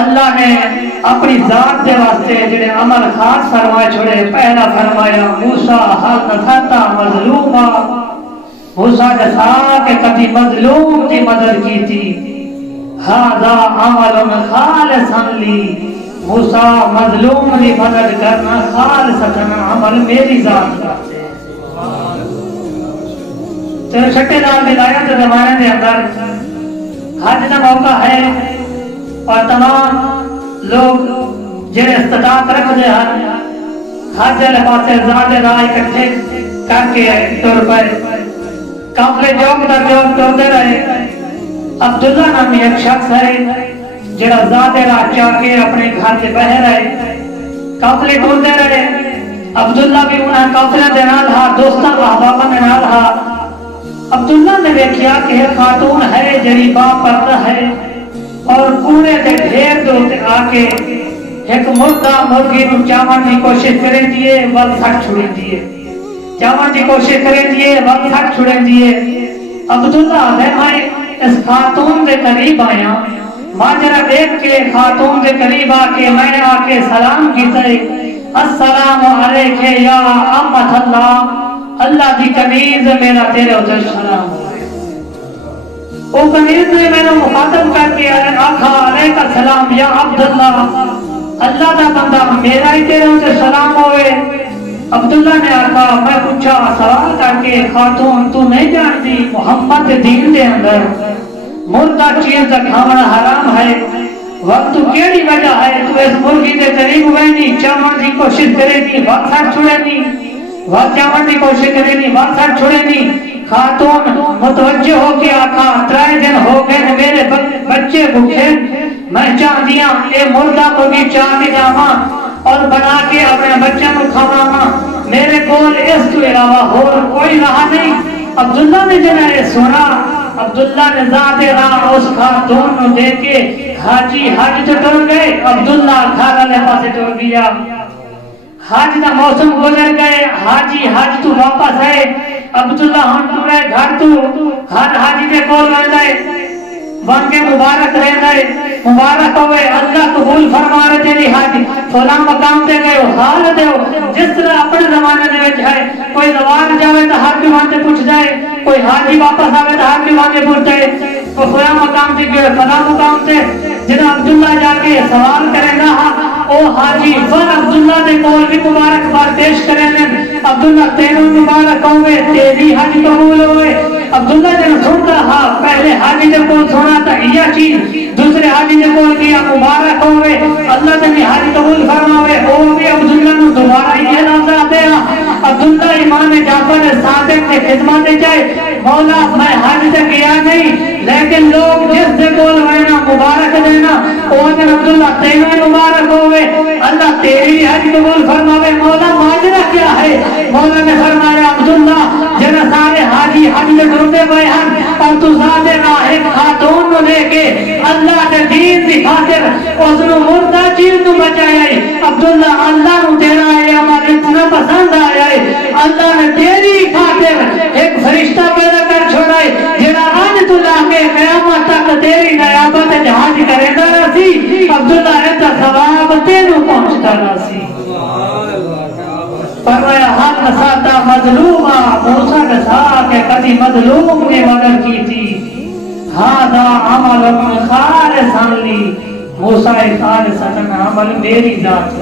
اللہ نے اپنی ذات دے واسطے جڑے عمل خاص فرمائے چھوڑے. پہلا فرمایا موسیٰ حال نساتا مظلومہ، موسیٰ دسا کہ کبھی مظلوم کی مدد کی تھی. ہذا عمل خالصا لی، موسیٰ مظلوم کی مدد کرنا خالصتاً عمل میری ذات کرتے ہیں. چلو چھٹے نال ولایت کے زمانے کے اندر حج کا موقع ہے اور تمام لوگ جڑے استطاعت رکھتے ہیں حج والے پاسے زیادہ راہ اکٹھے کر کے تر پائے. قافلے چوک در چوک ٹرتے رہے. عبداللہ نامی ایک شخص ہے جڑا زیادہ راہ چاہ کے اپنے گھر سے بہ رہے. قافلے ٹرتے رہے. عبداللہ بھی انہیں قافلے دے نال ہا، دوستاں احباباں دے نال ہا. عبداللہ نے دیکھیا کہ ایک خاتون ہے جڑی با پردہ ہے اور کوڑے دے ڈھیر دے آ کے ایک مردہ مرغی نو چاون دی کوشش کرے دیے ول تھک چھڑے دیے. چاون دی کوشش کرے دیے ول تھک چھڑے دیے. عبداللہ میں اس خاتون دے قریب آیا. ماجرا دیکھ کے خاتون دے قریب آ کے میں آ کے سلام کیتا. السلام علیکہ یا امت اللہ، اللہ دی کنیز میرا تیرے ادھر سلام ہوئے. وہ کنیز نے میں نے مخاطب کر کے آکھا علیکہ السلام یا عبداللہ، اللہ دا بندہ میرا ہی تیرے ادھر سلام ہوئے. عبداللہ نے آکھا میں پوچھا سوال کر کے خاتون تو نہیں جانتی محمد دین دے اندر مردہ چیز دا کھانا حرام ہے. وقت کیڑی وجہ ہے تو اس مرغی دے قریب ہوئے نہیں چاون دی کوشش کرے نہیں وقت ساتھ چھوڑے نہیں وقت چاون دی کوشش کرے نہیں وقت ساتھ چھوڑے نہیں. خاتون متوجہ ہو کے آکھا 3 دن ہو گئے میرے بچے بھوکے، میں چاہ دیا اے مردہ مرغی چاہ کے جاواں اور بنا کے اپنے بچوں کو کھواواں. میرے کول اس کے علاوہ اور کوئی راہ نہیں. عبداللہ نے جنہیں یہ سنا، عبداللہ نے ذات راہ اس خاتون کو دے کے حاجی حج تو ٹر گئے. عبداللہ گھر والے پاسے ٹر گیا. حج کا موسم گزر گئے، حاجی حج تو واپس آئے. عبداللہ ہن ٹرے گھر تو ہر حاجی کے کول رہے بن کے مبارک رہے. مبارک ہوئے، اللہ قبول فرما رہے تیری حج. فلاں مقام تے گئے حال دیو جس طرح اپنے زمانے دے وچ ہے. کوئی زوار جاوے تو ہر دیوان تے پوچھ جائے، کوئی حاجی واپس آوے تو ہر دیوان تے پوچھ جائے. تو فلاں مقام تے گئے فلاں مقام تے جنہاں عبداللہ جا کے سوال کرے گا او حاجی فر عبداللہ دے کول بھی مبارکباد پیش کریں گے. عبداللہ تینوں مبارک ہوئے، تیری حج قبول ہوئے. عبداللہ جن سنتا ہا پہلے حاجی دے کول سنا تا یہ چیز، دوسرے حاجی دے کول کیا مبارک ہوئے اللہ نے حج قبول فرماوے. او بھی عبداللہ نو دوبارہ یہ نظر دیا. عبداللہ امام جعفر صادق نے خدمت دے جائے مولا میں حج تے گیا نہیں لیکن لوگ جس دے کول وینا مبارک دینا او جن عبداللہ تینوں مبارک ہوئے اللہ تیری حج قبول فرماوے. مولا ماجرہ کیا ہے؟ مولا نے فرمایا عبداللہ جن سارے حاجی حج میں ڈرتے ہوئے ہیں اور تو ذات راہ خاتون کو لے کے اللہ کے دین دی خاطر اس نے مردہ چیز تو بچایا ہے. عبداللہ اللہ نو تیرا ہے ہمارے اتنا پسند آیا ہے. اللہ نے تیری خاطر ایک فرشتہ پیدا کر چھوڑا ہے جنہا آج تو لا کے قیامت تک تیری نیابت جہاز کرے گا سی. عبداللہ ایتا ثواب تینوں پہنچتا سی. فرمایا حال نساتا مظلومہ، موسیٰ نسا کہ کبھی مظلوم نے مدد کی تھی. ہادا عمل خالصاً لی، موسیٰ خالصاً عمل میری ذات